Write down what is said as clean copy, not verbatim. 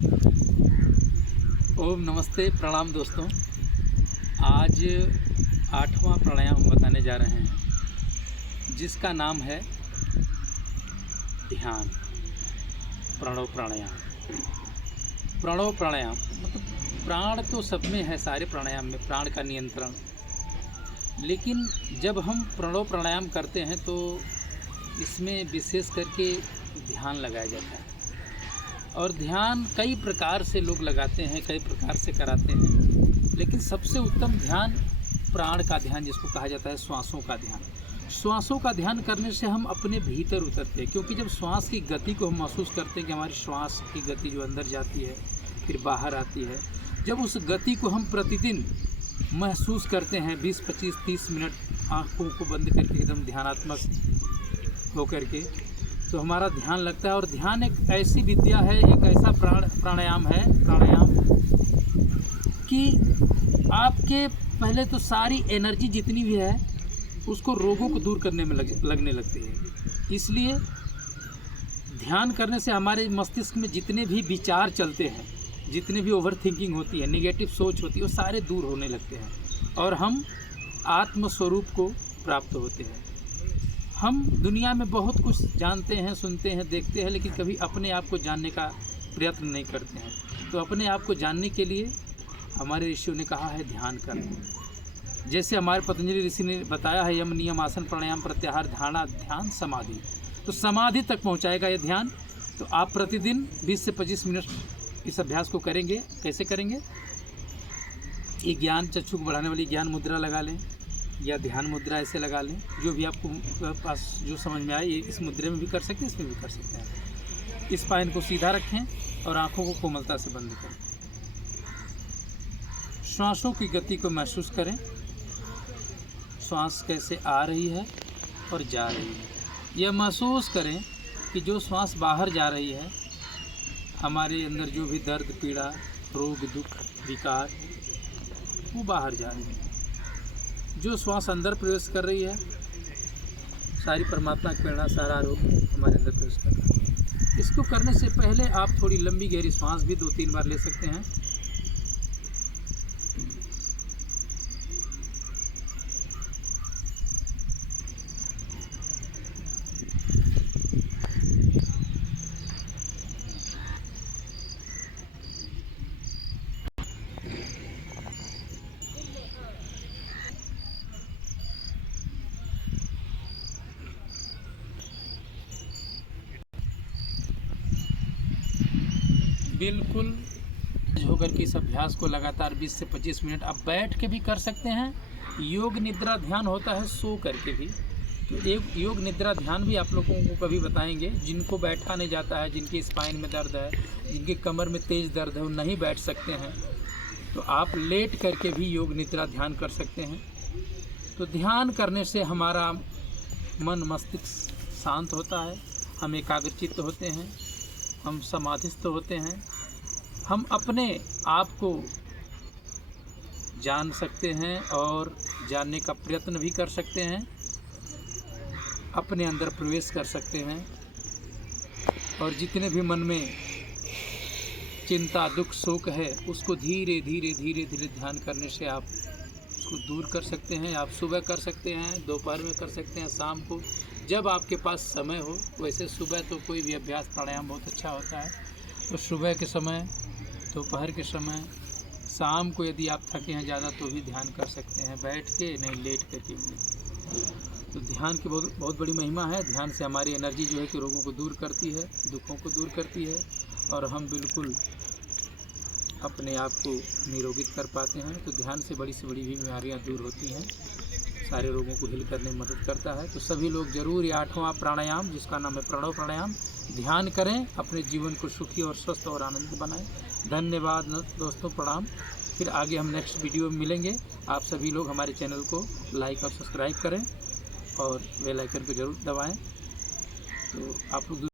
ओम नमस्ते, प्रणाम दोस्तों। आज 8वां प्राणायाम बताने जा रहे हैं, जिसका नाम है ध्यान। प्रणव प्राणायाम। प्रणव प्राणायाम मतलब प्राण तो सब में है, सारे प्राणायाम में प्राण का नियंत्रण। लेकिन जब हम प्रणव प्राणायाम करते हैं तो इसमें विशेष करके ध्यान लगाया जाता है। और ध्यान कई प्रकार से लोग लगाते हैं, कई प्रकार से कराते हैं, लेकिन सबसे उत्तम ध्यान प्राण का ध्यान, जिसको कहा जाता है श्वासों का ध्यान। श्वासों का ध्यान करने से हम अपने भीतर उतरते हैं, क्योंकि जब श्वास की गति को हम महसूस करते हैं कि हमारी श्वास की गति जो अंदर जाती है फिर बाहर आती है, जब उस गति को हम प्रतिदिन महसूस करते हैं 20, 25, 30 मिनट आँखों को बंद करके एकदम ध्यानात्मक होकर के, तो हमारा ध्यान लगता है। और ध्यान एक ऐसी विद्या है, एक ऐसा प्राणायाम कि आपके पहले तो सारी एनर्जी जितनी भी है उसको रोगों को दूर करने में लगने लगती है। इसलिए ध्यान करने से हमारे मस्तिष्क में जितने भी विचार चलते हैं, जितने भी ओवर थिंकिंग होती है, नेगेटिव सोच होती है, वो सारे दूर होने लगते हैं और हम आत्मस्वरूप को प्राप्त होते हैं। हम दुनिया में बहुत कुछ जानते हैं, सुनते हैं, देखते हैं, लेकिन कभी अपने आप को जानने का प्रयत्न नहीं करते हैं। तो अपने आप को जानने के लिए हमारे ऋषियों ने कहा है ध्यान करना। जैसे हमारे पतंजलि ऋषि ने बताया है, यम नियम आसन प्राणायाम प्रत्याहार धारणा ध्यान समाधि। तो समाधि तक पहुंचाएगा ये ध्यान। तो आप प्रतिदिन 20 से 25 मिनट इस अभ्यास को करेंगे। कैसे करेंगे? ये ज्ञान चक्षु को बढ़ाने वाली ज्ञान मुद्रा लगा लें या ध्यान मुद्रा ऐसे लगा लें, जो भी आपको पास जो समझ में आए। ये इस मुद्रे में भी कर सकते हैं, इसमें भी कर सकते हैं। इस स्पाइन को सीधा रखें और आंखों को कोमलता से बंद करें। श्वासों की गति को महसूस करें। श्वास कैसे आ रही है और जा रही है, यह महसूस करें कि जो श्वास बाहर जा रही है, हमारे अंदर जो भी दर्द, पीड़ा, रोग, दुख, विकार, वो बाहर जा रही है। जो श्वास अंदर प्रवेश कर रही है, सारी परमात्मा की प्रेरणा, सारा आरोप हमारे अंदर प्रवेश कर रहा है। इसको करने से पहले आप थोड़ी लंबी गहरी श्वास भी 2-3 बार ले सकते हैं। बिल्कुल होकर के इस अभ्यास को लगातार 20 से 25 मिनट आप बैठ के भी कर सकते हैं। योग निद्रा ध्यान होता है सो करके भी। तो एक योग निद्रा ध्यान भी आप लोगों को कभी बताएंगे। जिनको बैठा नहीं जाता है, जिनकी स्पाइन में दर्द है, जिनके कमर में तेज दर्द है, वो नहीं बैठ सकते हैं, तो आप लेट करके भी योग निद्रा ध्यान कर सकते हैं। तो ध्यान करने से हमारा मन मस्तिष्क शांत होता है, हम एकाग्रचित्त होते हैं, हम समाधिस्थ होते हैं, हम अपने आप को जान सकते हैं और जानने का प्रयत्न भी कर सकते हैं, अपने अंदर प्रवेश कर सकते हैं। और जितने भी मन में चिंता, दुख, शोक है, उसको धीरे धीरे धीरे धीरे ध्यान करने से आप उसको दूर कर सकते हैं। आप सुबह कर सकते हैं, दोपहर में कर सकते हैं, शाम को, जब आपके पास समय हो। वैसे सुबह तो कोई भी अभ्यास प्राणायाम बहुत अच्छा होता है, तो सुबह के समय, दोपहर के समय, शाम को यदि आप थके हैं ज़्यादा तो भी ध्यान कर सकते हैं, बैठ के नहीं, लेट करके भी। तो ध्यान की बहुत बड़ी महिमा है। ध्यान से हमारी एनर्जी जो है कि रोगों को दूर करती है, दुखों को दूर करती है, और हम बिल्कुल अपने आप को निरोगित कर पाते हैं। तो ध्यान से बड़ी भी बीमारियां दूर होती हैं, सारे रोगों को हिल करने में मदद करता है। तो सभी लोग जरूर ये 8वां प्राणायाम, जिसका नाम है प्रणव प्राणायाम, ध्यान करें, अपने जीवन को सुखी और स्वस्थ और आनंदित बनाएं। धन्यवाद दोस्तों, प्रणाम। फिर आगे हम नेक्स्ट वीडियो में मिलेंगे। आप सभी लोग हमारे चैनल को लाइक और सब्सक्राइब करें और बेल आइकन को जरूर दबाएं। तो आप लोग